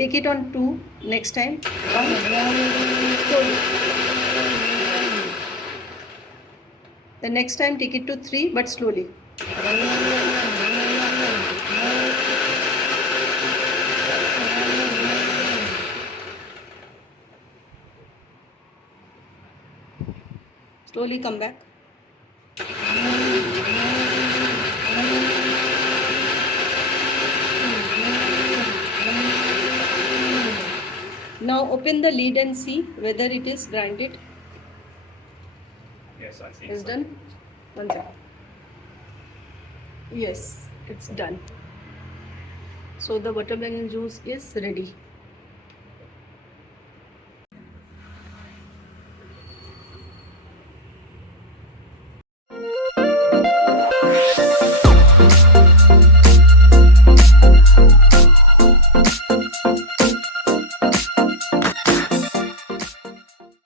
Take it on 2 next time. Slowly. The next time take it to 3 but slowly. Slowly come back. Now open the lid and see whether it is granted. Yes, I see. It's done. 1 second. Yes, it's done. So the watermelon juice is ready.